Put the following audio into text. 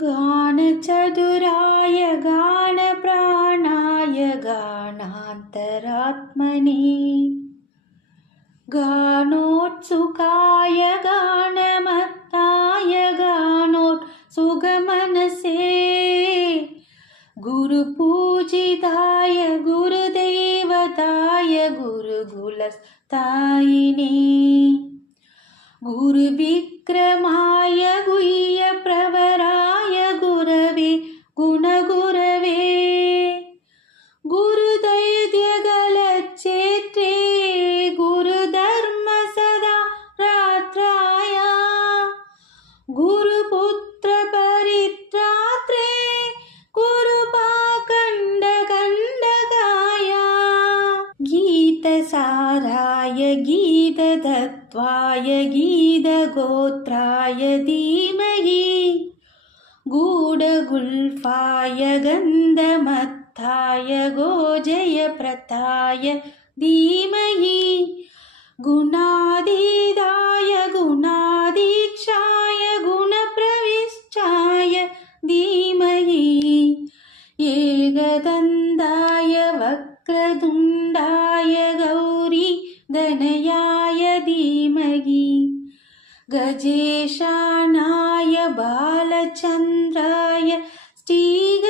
गानचतुराय गानप्राणाय गानान्तरात्मने गानोत्सुकाय गानमत्ताय गानोत्सुकमनसे गुरुपूजिताय गुरुदेवताय गुरुकुलस्थायिने गुरुविक्रमाय गुह्यप्रवराय गुरवे गुणगुरवे गुरुदैर्घ्यगलच्छेत्रे गुरुधर्मसदा रात्राय गुरुपुत्रपरित्रात्रे गुरुपाखण्डकण्डकाय गीतसाराय गीततत्त्वाय गीतगोत्राय धीमहि गूढगुल्फाय गन्धमत्थाय गोजयप्रथाय धीमहि गुणातीताय गुणाधीक्षाय गुणप्रविष्टाय धीमहि एकदन्ताय वक्रतुण्डाय गौरीतनयाय धीमहि गजेशानाय बालचन्द्राय श्रीगणेशाय